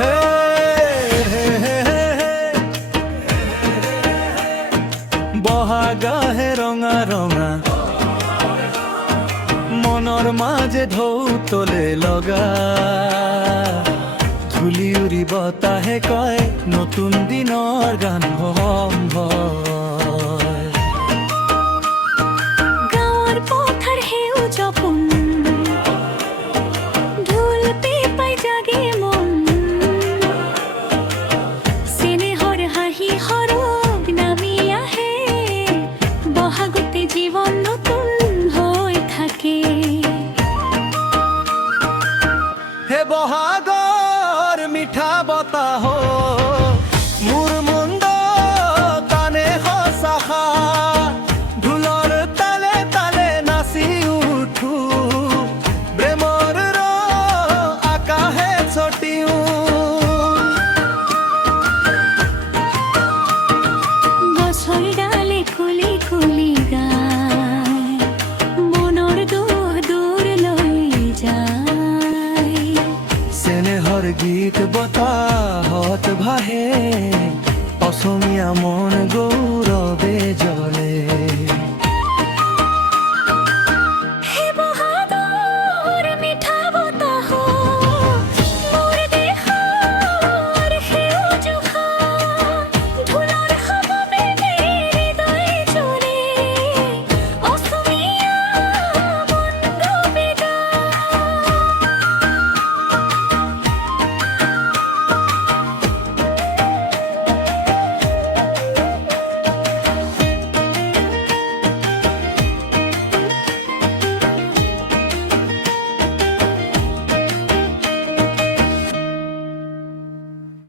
হে হে হে হে বহাগাহে ৰঙা ৰঙা মনৰ মাজে ঢৌ তলে লগা ধূলি উৰি বতাহে কয় নতুন দিনৰ গান সম্ভৱ। গাঁৱৰ পথাৰ সেউজ পোন, ঢোল পেঁপাই জাগে মন, চেনেহৰ হাঁহি সৰগ নামি আহে, বহাগতে জীৱন নতুন হৈ থাকে। হে বহাগৰ মিঠা বতাহ মোৰ মুণ্ড কানে সঁচা ঢোলৰ তালে তালে নাচি উঠো প্ৰেমৰ আকাশে ছটিও। গছৰ ডালে কুলি কুলি গায়, মনৰ দুখ দূৰলৈ যায়। চেনেহৰ গীত বতাহত ভাহে, অসমীয়া মন গৌৰৱে জ্বলে।